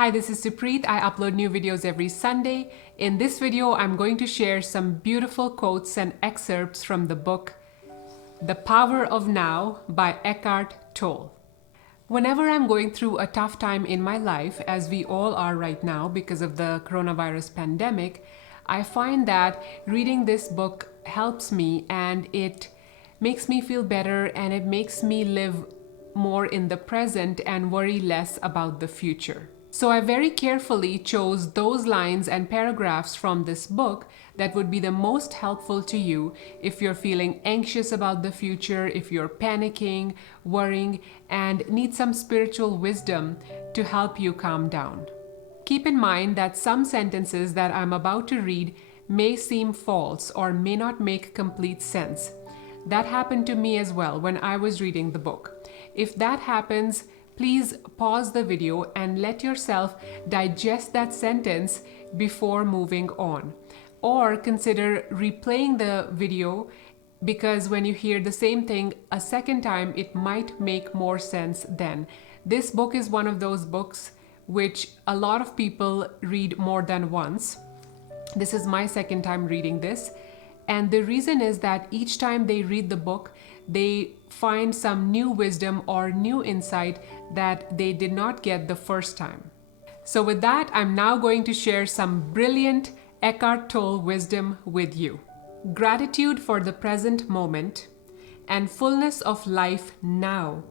Hi, this is Supreet. I upload new videos every Sunday. In this video, I'm going to share some beautiful quotes and excerpts from the book The Power of Now by Eckart Tolle. Whenever I'm going through a tough time in my life, as we all are right now because of the coronavirus pandemic, I find that reading this book helps me and it makes me feel better and it makes me live more in the present and worry less about the future. So I very carefully chose those lines and paragraphs from this book that would be the most helpful to you if you're feeling anxious about the future, if you're panicking, worrying, and need some spiritual wisdom to help you calm down. Keep in mind that some sentences that I'm about to read may seem false or may not make complete sense. That happened to me as well when I was reading the book. If that happens, please pause the video and let yourself digest that sentence before moving on. Or consider replaying the video, because when you hear the same thing a second time, it might make more sense then. This book is one of those books which a lot of people read more than once. This is my second time reading this. And the reason is that each time they read the book, they find some new wisdom or new insight that they did not get the first time. So with that, I'm now going to share some brilliant Eckart Tolle wisdom with you. Gratitude for the present moment and fullness of life now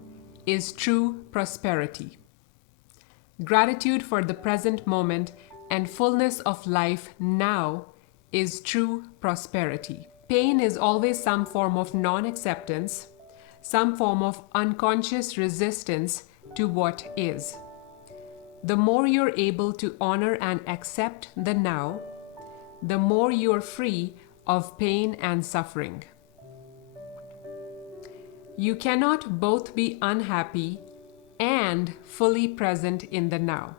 is true prosperity. Gratitude for the present moment and fullness of life now is true prosperity. Pain is always some form of non-acceptance, some form of unconscious resistance to what is. The more you're able to honor and accept the now, the more you're free of pain and suffering. You cannot both be unhappy and fully present in the now.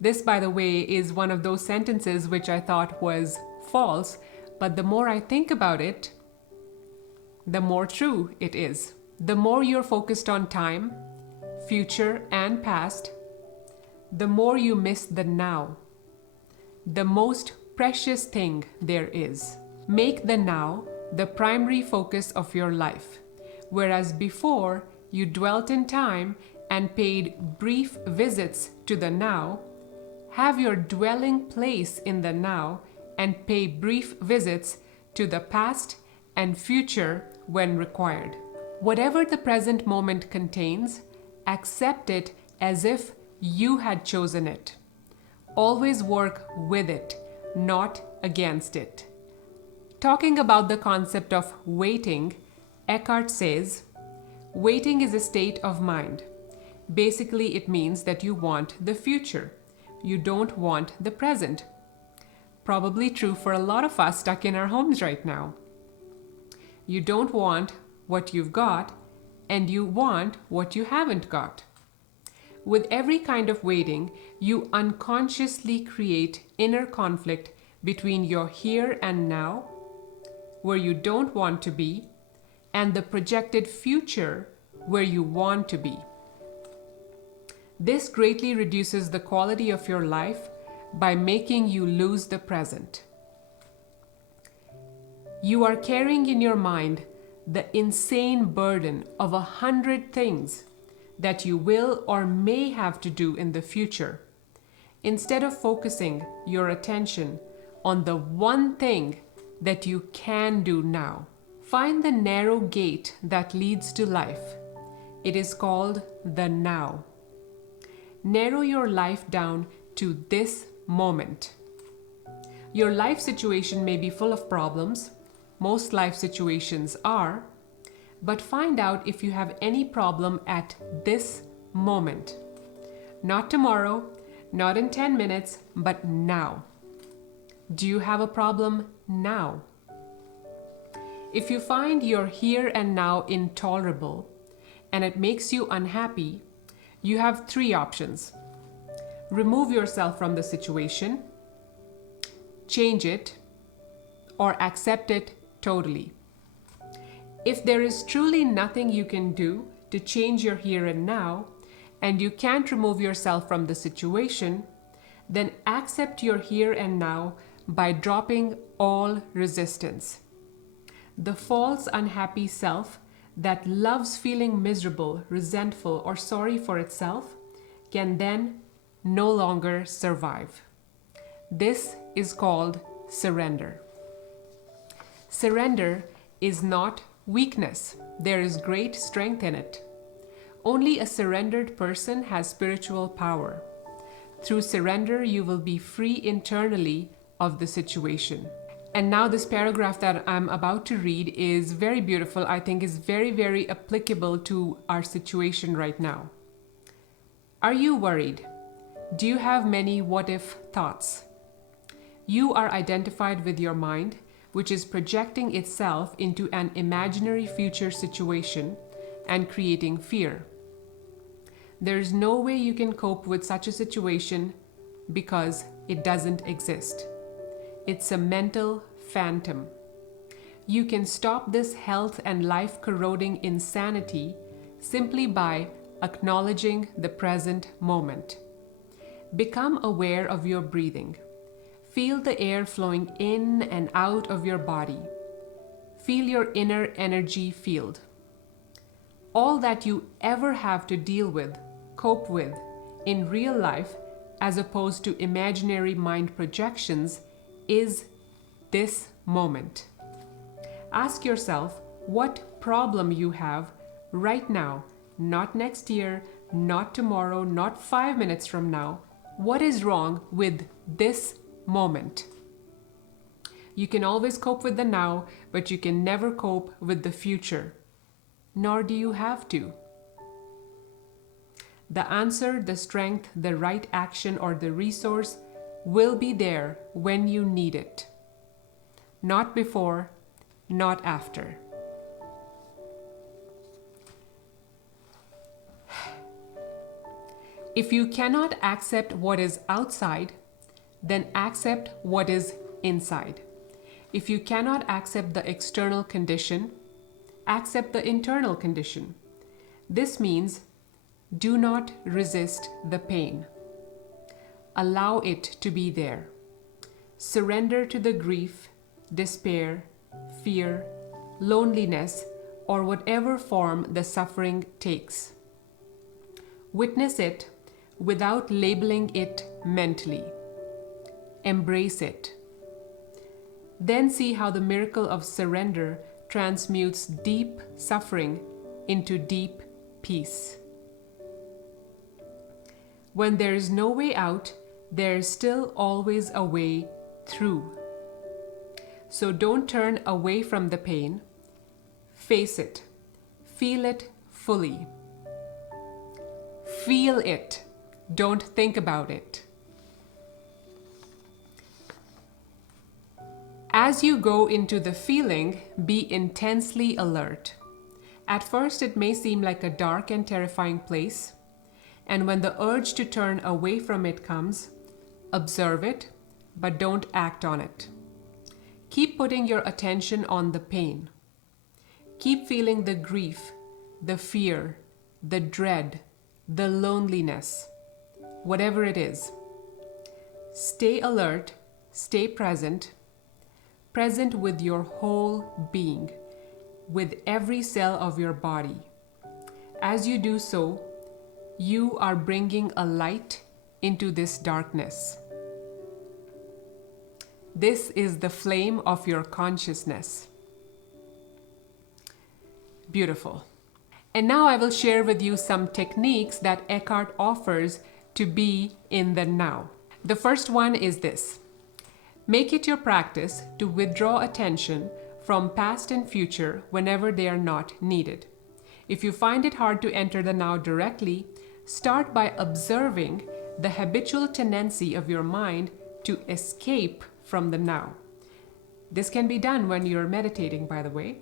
This, by the way, is one of those sentences which I thought was false, but the more I think about it, the more true it is. The more you're focused on time, future, and past, the more you miss the now, the most precious thing there is. Make the now the primary focus of your life, whereas before you dwelt in time and paid brief visits to the now. Have your dwelling place in the now and pay brief visits to the past and future when required. Whatever the present moment contains, accept it as if you had chosen it. Always work with it, not against it. Talking about the concept of waiting, Eckart says, waiting is a state of mind. Basically, it means that you want the future. You don't want the present. Probably true for a lot of us stuck in our homes right now. You don't want what you've got, and you want what you haven't got. With every kind of waiting, you unconsciously create inner conflict between your here and now, where you don't want to be, and the projected future where you want to be. This greatly reduces the quality of your life by making you lose the present. You are carrying in your mind the insane burden of 100 things that you will or may have to do in the future, instead of focusing your attention on the one thing that you can do now. Find the narrow gate that leads to life. It is called the now. Narrow your life down to this moment. Your life situation may be full of problems. Most life situations are. But find out if you have any problem at this moment. Not tomorrow, not in 10 minutes, but now. Do you have a problem now? If you find your here and now intolerable and it makes you unhappy, you have three options. Remove yourself from the situation, change it, or accept it totally. If there is truly nothing you can do to change your here and now, and you can't remove yourself from the situation, then accept your here and now by dropping all resistance. The false, unhappy self that loves feeling miserable, resentful, or sorry for itself can then no longer survive. This is called surrender. Surrender is not weakness. There is great strength in it. Only a surrendered person has spiritual power. Through surrender, you will be free internally of the situation. And now this paragraph that I'm about to read is very beautiful. I think is very, very applicable to our situation right now. Are you worried? Do you have many what-if thoughts? You are identified with your mind, which is projecting itself into an imaginary future situation and creating fear. There is no way you can cope with such a situation because it doesn't exist. It's a mental phantom. You can stop this health and life corroding insanity simply by acknowledging the present moment. Become aware of your breathing. Feel the air flowing in and out of your body. Feel your inner energy field. All that you ever have to deal with, cope with, in real life, as opposed to imaginary mind projections, is this moment. Ask yourself what problem you have right now, not next year, not tomorrow, not 5 minutes from now. What is wrong with this moment? You can always cope with the now, but you can never cope with the future. Nor do you have to. The answer, the strength, the right action, or the resource will be there when you need it. Not before, not after. If you cannot accept what is outside, then accept what is inside. If you cannot accept the external condition, accept the internal condition. This means do not resist the pain. Allow it to be there. Surrender to the grief, despair, fear, loneliness, or whatever form the suffering takes. Witness it without labeling it mentally. Embrace it. Then see how the miracle of surrender transmutes deep suffering into deep peace. When there is no way out, there is still always a way through. So don't turn away from the pain. Face it. Feel it fully. Feel it. Don't think about it. As you go into the feeling, be intensely alert. At first, it may seem like a dark and terrifying place, and when the urge to turn away from it comes, observe it, but don't act on it. Keep putting your attention on the pain. Keep feeling the grief, the fear, the dread, the loneliness, whatever it is. Stay alert, stay present, present with your whole being, with every cell of your body. As you do so, you are bringing a light into this darkness. This is the flame of your consciousness. Beautiful. And now I will share with you some techniques that Eckart offers to be in the now. The first one is this. Make it your practice to withdraw attention from past and future whenever they are not needed. If you find it hard to enter the now directly, start by observing the habitual tendency of your mind to escape from the now. This can be done when you're meditating, by the way.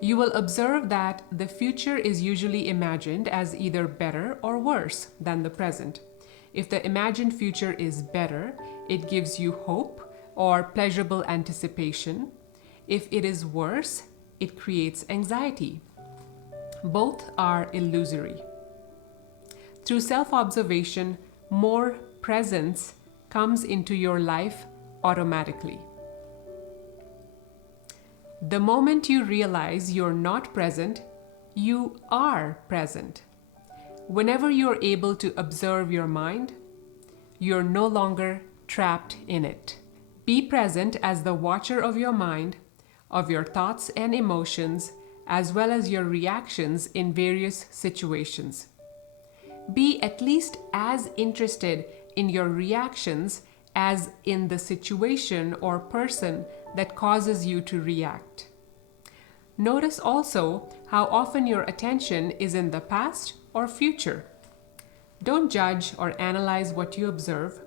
You will observe that the future is usually imagined as either better or worse than the present. If the imagined future is better, it gives you hope or pleasurable anticipation. If it is worse, it creates anxiety. Both are illusory. Through self-observation, more presence comes into your life automatically. The moment you realize you're not present, you are present. Whenever you're able to observe your mind, you're no longer trapped in it. Be present as the watcher of your mind, of your thoughts and emotions, as well as your reactions in various situations. Be at least as interested in your reactions as in the situation or person that causes you to react. Notice also how often your attention is in the past or future. Don't judge or analyze what you observe.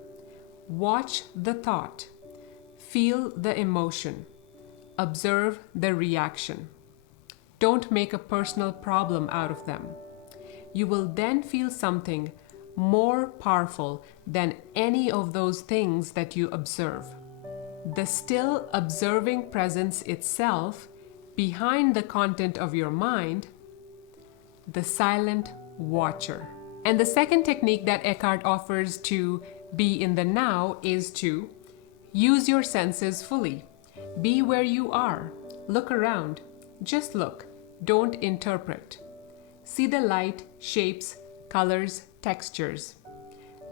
Watch the thought. Feel the emotion. Observe the reaction. Don't make a personal problem out of them. You will then feel something more powerful than any of those things that you observe. The still observing presence itself behind the content of your mind, the silent watcher. And the second technique that Eckart offers to be in the now is to use your senses fully. Be where you are. Look around. Just look. Don't interpret. See the light, shapes, colors, textures.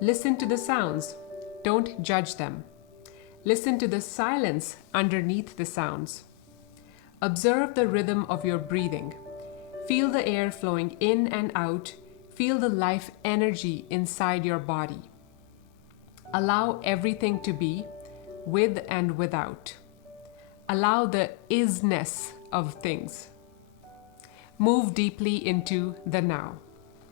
Listen to the sounds. Don't judge them. Listen to the silence underneath the sounds. Observe the rhythm of your breathing. Feel the air flowing in and out. Feel the life energy inside your body. Allow everything to be, with and without. Allow the isness of things. Move deeply into the now.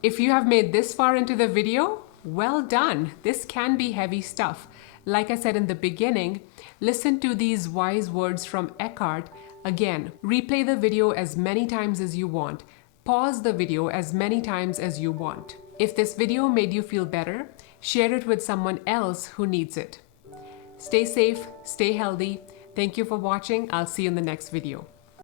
If you have made this far into the video, well done. This can be heavy stuff. Like I said in the beginning, listen to these wise words from Eckart. Again, replay the video as many times as you want. Pause the video as many times as you want. If this video made you feel better, share it with someone else who needs it. Stay safe, stay healthy. Thank you for watching. I'll see you in the next video.